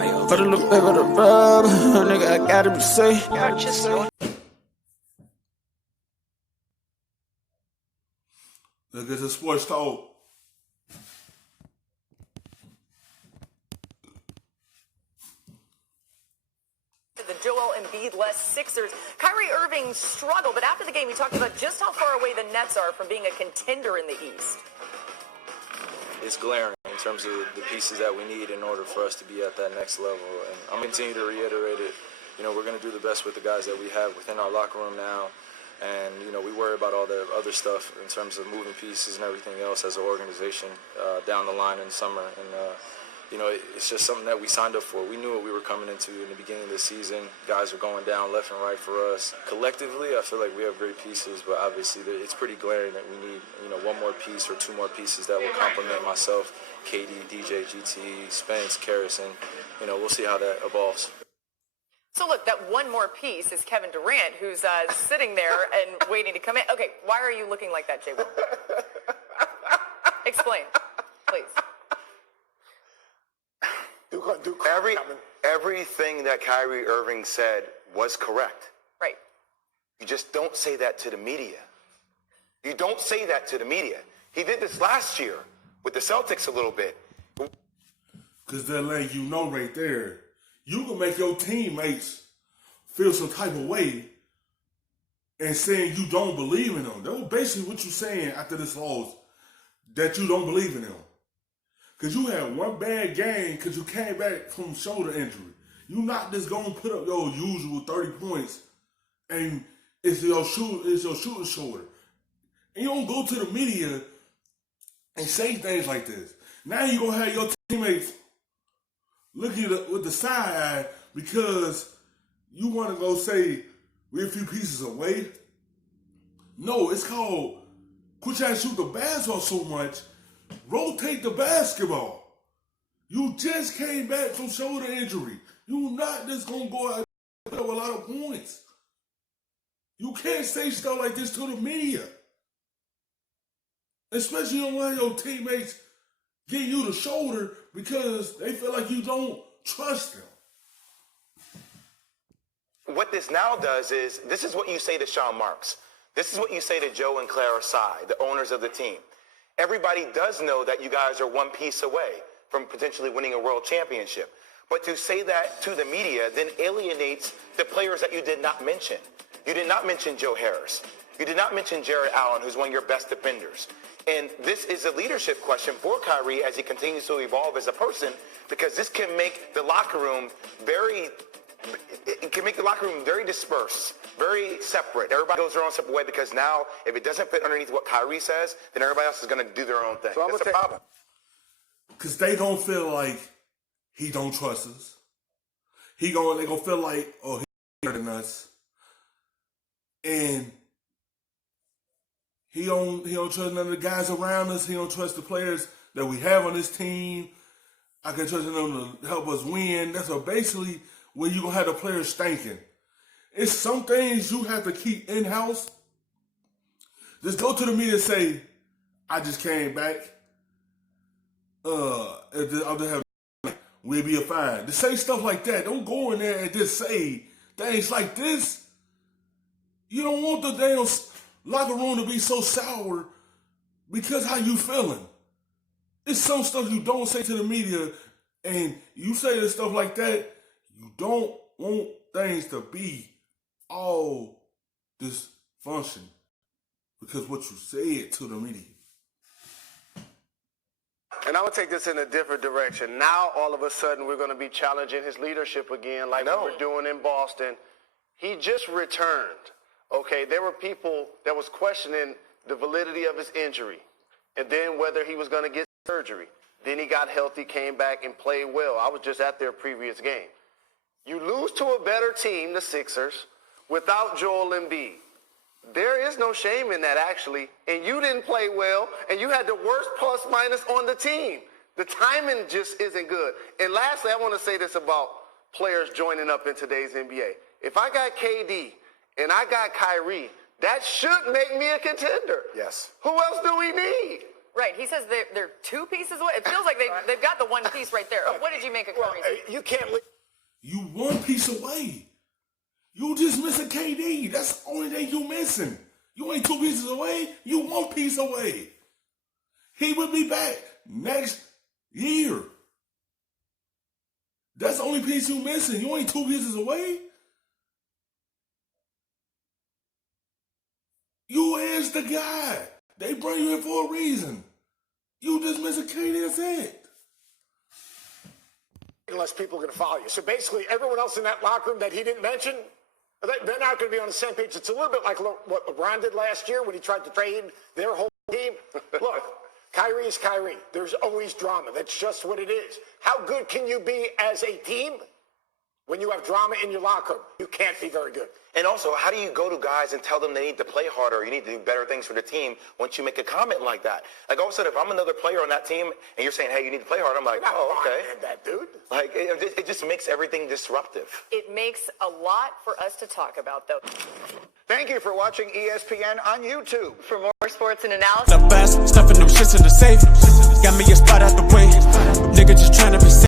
Put a little bit of the rub, nigga, I gotta be safe. Let's get to sports talk. The Joel Embiid-less Sixers. Kyrie Irving struggled, but after the game, he talked about just how far away the Nets are from being a contender in the East. It's glaring in terms of the pieces that we need in order for us to be at that next level. And I'm going to continue to reiterate it. You know, we're going to do the best with the guys that we have within our locker room now. And, you know, we worry about all the other stuff in terms of moving pieces and everything else as an organization down the line in summer. And, you know, it's just something that we signed up for. We knew what we were coming into in the beginning of the season. Guys are going down left and right for us. Collectively, I feel like we have great pieces, but obviously it's pretty glaring that we need, you know, one more piece or two more pieces that will complement myself, KD, DJ, GT, Spence, Karras, and, you know, we'll see how that evolves. So look, that one more piece is Kevin Durant, who's sitting there and waiting to come in. Okay, why are you looking like that, Jay? Explain, please. Everything that Kyrie Irving said was correct. Right. You just don't say that to the media. You don't say that to the media. He did this last year with the Celtics a little bit. Because they're letting you know right there, you can make your teammates feel some type of way and saying you don't believe in them. That was basically what you're saying after this loss, that you don't believe in them. Because you had one bad game because you came back from shoulder injury. You're not just going to put up your usual 30 points and it's your shooting shoulder. And you don't go to the media and say things like this. Now you're going to have your teammates looking with the side eye because you want to go say we're a few pieces away. No, it's called quit trying to shoot the basketball so much. Rotate the basketball. You just came back from shoulder injury. You're not just going to go out and put up a lot of points. You can't say stuff like this to the media. Especially you don't want your teammates give you the shoulder because they feel like you don't trust them. What this now does is, this is what you say to Sean Marks. This is what you say to Joe and Clara Sy, the owners of the team. Everybody does know that you guys are one piece away from potentially winning a world championship. But to say that to the media then alienates the players that you did not mention. You did not mention Joe Harris. You did not mention Jarrett Allen, who's one of your best defenders. And this is a leadership question for Kyrie as he continues to evolve as a person, because this can make the locker room very dispersed, very separate. Everybody goes their own separate way because now if it doesn't fit underneath what Kyrie says, then everybody else is going to do their own thing. So that's the problem. Because they don't feel like he don't trust us. They gonna feel like, oh, he's better than us. And he don't trust none of the guys around us. He don't trust the players that we have on this team. I can trust them to help us win. That's basically where you're going to have the players stinking. It's some things you have to keep in-house. Just go to the media and say, I just came back. We'll be fine. To say stuff like that, don't go in there and just say things like this. You don't want the damn locker room to be so sour because how you feeling. It's some stuff you don't say to the media, and you say this stuff like that, you don't want things to be all dysfunction because what you said to the media. And I would take this in a different direction. Now, all of a sudden, we're going to be challenging his leadership again like we were doing in Boston. He just returned. Okay, there were people that was questioning the validity of his injury and then whether he was going to get surgery. Then he got healthy, came back, and played well. I was just at their previous game. You lose to a better team, the Sixers, without Joel Embiid. There is no shame in that, actually. And you didn't play well, and you had the worst plus-minus on the team. The timing just isn't good. And lastly, I want to say this about players joining up in today's NBA. If I got KD and I got Kyrie, that should make me a contender. Yes. Who else do we need? Right. He says they're 2 pieces away. It feels like they've got the one piece right there. What did you make of Kyrie's? You can't leave. You 1 piece away. You just missing KD. That's the only thing you missing. You ain't 2 pieces away. You 1 piece away. He will be back next year. That's the only piece you missing. You ain't 2 pieces away. You is the guy. They bring you in for a reason. You just missing KD. That's it. Unless people are going to follow you. So basically, everyone else in that locker room that he didn't mention, they're not going to be on the same page. It's a little bit like what LeBron did last year when he tried to trade their whole team. Look, Kyrie is Kyrie. There's always drama. That's just what it is. How good can you be as a team when you have drama in your locker room? You can't be very good. And also, how do you go to guys and tell them they need to play harder or you need to do better things for the team once you make a comment like that? Like, all of a sudden, if I'm another player on that team and you're saying, hey, you need to play harder, I'm like, oh, okay. That dude. Like, it just makes everything disruptive. It makes a lot for us to talk about, though. Thank you for watching ESPN on YouTube. For more sports and analysis. The best, stuffing them shits in the safe.